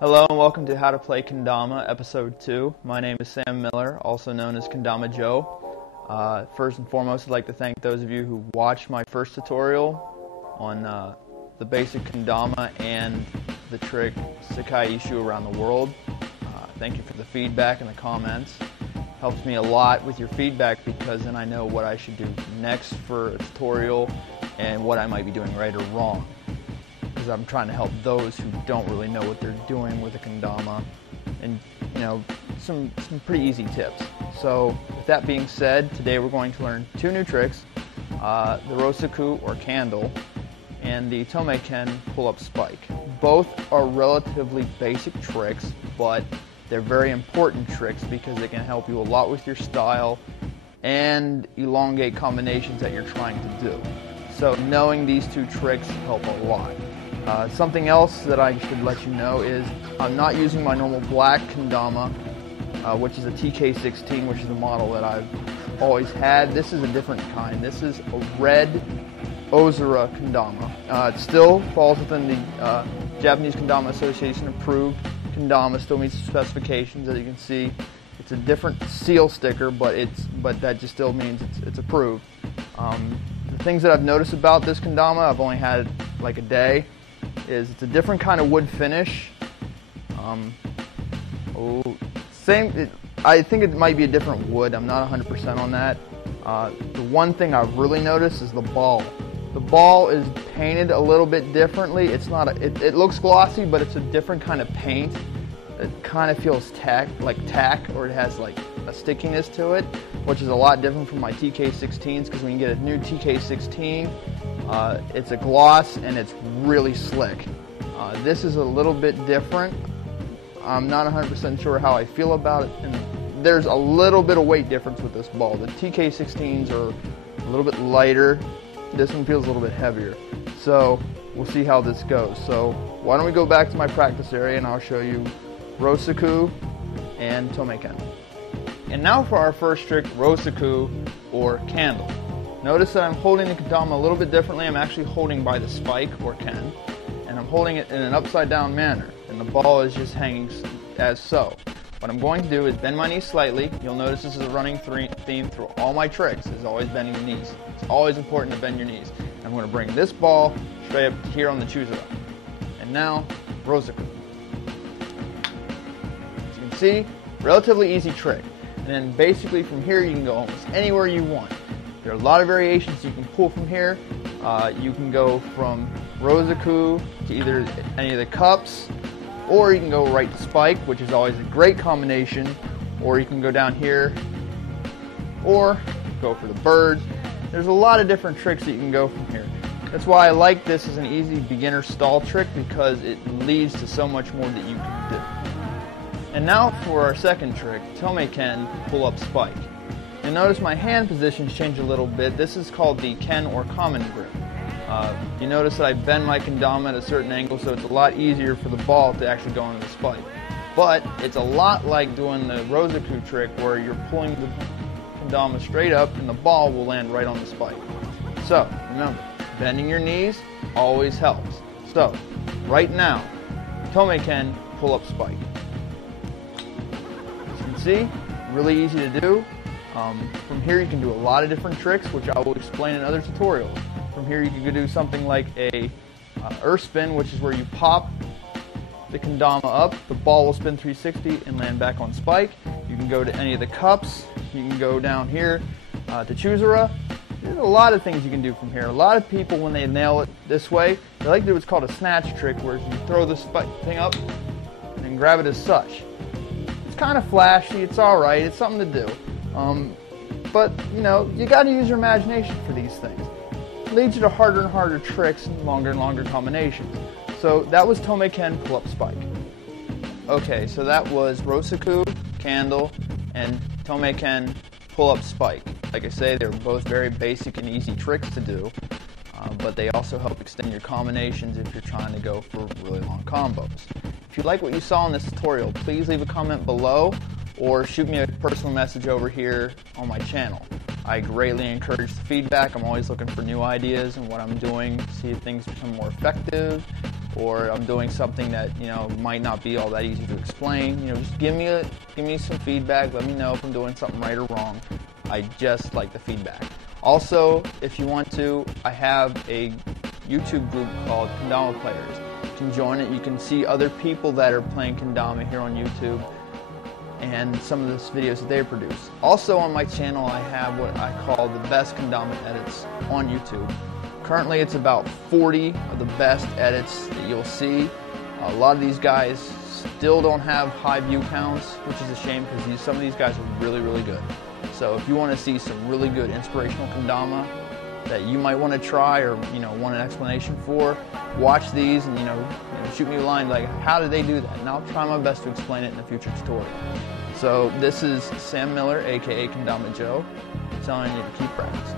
Hello and welcome to How to Play Kendama, Episode 2. My name is Sam Miller, also known as Kendama Joe. First and foremost, I'd like to thank those of you who watched my first tutorial on the basic Kendama and the trick Sekai Ishu around the world. Thank you for the feedback and the comments. Helps me a lot with your feedback because then I know what I should do next for a tutorial and what I might be doing right or wrong. Because I'm trying to help those who don't really know what they're doing with a Kendama, and some pretty easy tips. So with that being said, today we're going to learn two new tricks, the rosaku or candle and the tomeiken pull-up spike. Both are relatively basic tricks, but they're very important tricks because they can help you a lot with your style and elongate combinations that you're trying to do. So knowing these two tricks help a lot. Something else that I should let you know is I'm not using my normal black Kendama, which is a TK16, which is the model that I've always had. This is a different kind. This is a red Ozura Kendama. It still falls within the Japanese Kendama Association approved Kendama, still meets the specifications. As you can see, it's a different seal sticker, but that just still means it's approved. The things that I've noticed about this Kendama, I've only had it like a day, is it's a different kind of wood finish. I think it might be a different wood. I'm not 100% on that. The one thing I've really noticed is the ball. The ball is painted a little bit differently. It's not. It looks glossy, but it's a different kind of paint. It kind of feels like tack, or it has like a stickiness to it, which is a lot different from my TK16s. Because when you get a new TK16, it's a gloss and it's really slick. This is a little bit different. I'm not 100% sure how I feel about it, and there's a little bit of weight difference with this ball. The TK16s are a little bit lighter. This one feels a little bit heavier. So we'll see how this goes. So why don't we go back to my practice area and I'll show you rosaku and tomeiken. And now for our first trick, rosaku or candle. Notice that I'm holding the Kendama a little bit differently. I'm actually holding by the spike or ken, and I'm holding it in an upside down manner, and the ball is just hanging as so. What I'm going to do is bend my knees slightly. You'll notice this is a running theme through all my tricks, is always bending the knees. It's always important to bend your knees. I'm going to bring this ball straight up here on the chuzura. And now, rosaku. As you can see, relatively easy trick. And then basically from here you can go almost anywhere you want. There are a lot of variations you can pull from here. You can go from rosaku to either any of the cups, or you can go right to spike, which is always a great combination, or you can go down here, or go for the birds. There's a lot of different tricks that you can go from here. That's why I like this as an easy beginner stall trick, because it leads to so much more that you can do. And now for our second trick, tomeiken pull-up spike. You'll notice my hand positions change a little bit. This is called the ken or common grip. You notice that I bend my Kendama at a certain angle, so it's a lot easier for the ball to actually go into the spike. But it's a lot like doing the rosaku trick, where you're pulling the Kendama straight up and the ball will land right on the spike. So remember, bending your knees always helps. So right now, tomeiken pull-up spike. As you can see, really easy to do. From here you can do a lot of different tricks, which I will explain in other tutorials. From here you can do something like a earth spin, which is where you pop the Kendama up, the ball will spin 360 and land back on spike. You can go to any of the cups, you can go down here to chuzura. There's a lot of things you can do from here. A lot of people, when they nail it this way, they like to do what's called a snatch trick, where you throw the spike thing up and grab it as such. It's kind of flashy, it's alright, it's something to do. But you got to use your imagination for these things. It leads you to harder and harder tricks and longer combinations. So that was tomeiken pull-up spike. Okay, so that was rosaku, candle, and tomeiken pull-up spike. Like I say, they're both very basic and easy tricks to do, but they also help extend your combinations if you're trying to go for really long combos. If you like what you saw in this tutorial, please leave a comment below, or shoot me a personal message over here on my channel. I greatly encourage the feedback. I'm always looking for new ideas and what I'm doing to see if things become more effective or I'm doing something that, you know, might not be all that easy to explain, you know, just give me some feedback. Let me know if I'm doing something right or wrong. I just like the feedback. Also, if you want to, I have a YouTube group called Kendama Players. You can join it. You can see other people that are playing Kendama here on YouTube and some of the videos that they produce. Also on my channel, I have what I call the best Kendama edits on YouTube. Currently, it's about 40 of the best edits that you'll see. A lot of these guys still don't have high view counts, which is a shame because some of these guys are really, really good. So if you want to see some really good inspirational Kendama that you might want to try or, you know, want an explanation for, watch these and, you know, shoot me a line like, how did they do that? And I'll try my best to explain it in a future tutorial. So this is Sam Miller, aka Kendama Joe, telling you to keep practicing.